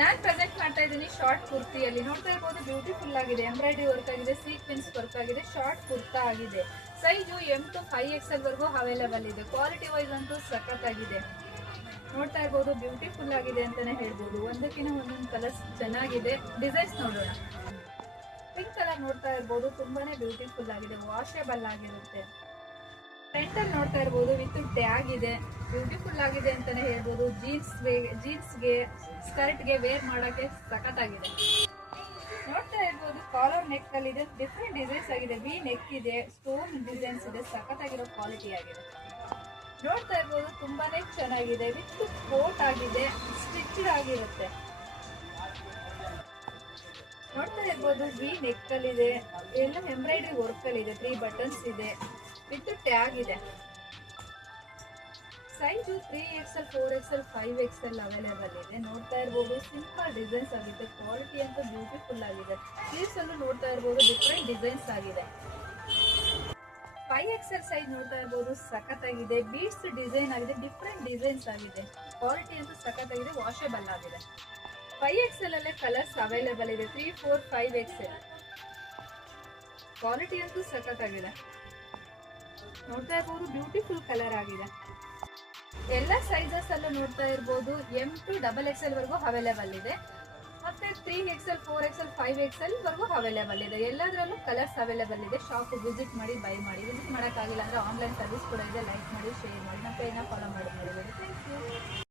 ನಾನ್ present ಮಾಡ್ತಾ ಇದ್ದೀನಿ short ಕುರ್ತಿಯಲ್ಲಿ. ನೋಡ್ತಾ ಇರ್ಬೋದು ಬ್ಯೂಟಿಫುಲ್ ಆಗಿದೆ, ಎಂಬ್ರಾಯ್ಡರಿ ವರ್ಕ್ ಆಗಿದೆ, ಸೀಕ್ವೆನ್ಸ್ ವರ್ಕ್ ಆಗಿದೆ, ಶಾರ್ಟ್ ಕುರ್ತಾ ಆಗಿದೆ. ಸೈಜು ಎಂ ಟು 5XL ವರೆಗೂ ಅವೈಲೇಬಲ್ ಇದೆ. ಕ್ವಾಲಿಟಿ ವೈಸ್ ಅಂತೂ ಸಖತ್ತಾಗಿದೆ. ನೋಡ್ತಾ ಇರ್ಬೋದು ಬ್ಯೂಟಿಫುಲ್ ಆಗಿದೆ ಅಂತಾನೆ ಹೇಳ್ಬೋದು. ಒಂದಕ್ಕಿಂತ ಒಂದೊಂದು ಕಲರ್ಸ್ ಚೆನ್ನಾಗಿದೆ. ಡಿಸೈನ್ಸ್ ನೋಡೋಣ. ಪಿಂಕ್ ಕಲರ್ ನೋಡ್ತಾ ಇರ್ಬೋದು, ತುಂಬಾನೇ ಬ್ಯೂಟಿಫುಲ್ ಆಗಿದೆ, ವಾಷೇಬಲ್ ಆಗಿರುತ್ತೆ. ಫ್ರಂಟ್ ಅಲ್ಲಿ ನೋಡ್ತಾ ಇರ್ಬೋದು ವಿತ್ ಟ್ಯಾಗ್ ಇದೆ, ಬ್ಯೂಟಿಫುಲ್ ಆಗಿದೆ ಅಂತಾನೆ ಹೇಳ್ಬೋದು. ಜೀನ್ಸ್ಗೆ ಸ್ಕರ್ಟ್ಗೆ ವೇರ್ ಮಾಡಕ್ಕೆ ಸಖತ್ತಾಗಿದೆ. ನೋಡ್ತಾ ಇರ್ಬೋದು ಕಾಲರ್ ನೆಕ್ ಅಲ್ಲಿ ಇದೆ, ಡಿಫ್ರೆಂಟ್ ಡಿಸೈನ್ಸ್ ಆಗಿದೆ. ವಿ ನೆಕ್ ಇದೆ, ಸ್ಟೋನ್ ಡಿಸೈನ್ಸ್ ಇದೆ, ಸಖತ್ತಾಗಿರೋ ಕ್ವಾಲಿಟಿ ಆಗಿದೆ. ನೋಡ್ತಾ ಇರ್ಬೋದು ತುಂಬಾನೇ ಚೆನ್ನಾಗಿದೆ, ವಿತ್ ಕೋಟ್ ಆಗಿದೆ, ಸ್ಟಿಚ್ಡ್ ಆಗಿರುತ್ತೆ. ನೋಡ್ತಾ ಇರ್ಬೋದು ವಿ ನೆಕ್ ಅಲ್ಲಿ ಇದೆ, ಎಲ್ಲ ಎಂಬ್ರಾಯ್ಡರಿ ವರ್ಕ್ ಅಲ್ಲಿ ಇದೆ, 3 ಬಟನ್ಸ್ ಇದೆ, ವಿತ್ ಟ್ಯಾಗ್ ಇದೆ. Size 3XL 4XL 5XL available ಇದೆ. ನೋಡ್ತಾ ಇರ್ಬೋದು ಸಿಂಪಲ್ ಡಿಸೈನ್ಸ್ ಆಗಿದೆ, ಕ್ವಾಲಿಟಿ ಅಂತ ಬ್ಯೂಟಿಫುಲ್ ಆಗಿದೆ. ಸ್ಲೀವ್ಸ್ ಅಲ್ಲೂ ನೋಡ್ತಾ ಇರ್ಬೋದು ಡಿಫ್ರೆಂಟ್ ಡಿಸೈನ್ಸ್ ಆಗಿದೆ. 5XL ಸೈಜ್ ನೋಡ್ತಾ ಇರ್ಬೋದು ಸಖತ್ತಾಗಿದೆ, ಬೀಡ್ಸ್ ಡಿಸೈನ್ ಆಗಿದೆ, ಡಿಫ್ರೆಂಟ್ ಡಿಸೈನ್ಸ್ ಆಗಿದೆ. ಕ್ವಾಲಿಟಿ ಅಂತೂ ಸಖತ್ತಾಗಿದೆ, ವಾಷೇಬಲ್ ಆಗಿದೆ. 5XL ಅಲ್ಲೇ ಕಲರ್ಸ್ ಅವೈಲೇಬಲ್ ಇದೆ, 3, 4, 5XL. ಕ್ವಾಲಿಟಿ ಅಂತೂ ಸಖತ್ತಾಗಿದೆ. ನೋಡ್ತಾ ಇರ್ಬೋದು ಬ್ಯೂಟಿಫುಲ್ ಕಲರ್ ಆಗಿದೆ. ಎಲ್ಲ ಸೈಜಸ್ ಅಲ್ಲೂ ನೋಡ್ತಾ ಇರ್ಬೋದು ಎಂ ಟು XXL ವರೆಗೂ ಅವೈಲೇಬಲ್ ಇದೆ. ಮತ್ತೆ 3XL 4XL 5XL ವರೆಗೂ ಅವೈಲೇಬಲ್ ಇದೆ. ಎಲ್ಲದರಲ್ಲೂ ಕಲರ್ಸ್ ಅವೈಲೇಬಲ್ ಇದೆ. ಶಾಪ್ ವಿಸಿಟ್ ಮಾಡಿ ಬೈ ಮಾಡಿ. ವಿಸಿಟ್ ಮಾಡೋಕ್ಕಾಗಿಲ್ಲ ಅಂದ್ರೆ ಆನ್ಲೈನ್ ಸರ್ವಿಸ್ ಕೂಡ ಇದೆ. ಲೈಕ್ ಮಾಡಿ, ಶೇರ್ ಮಾಡಿ, ನಮ್ಮ ಪೇಜ್ನ ಫಾಲೋ ಮಾಡಿ. Thank you.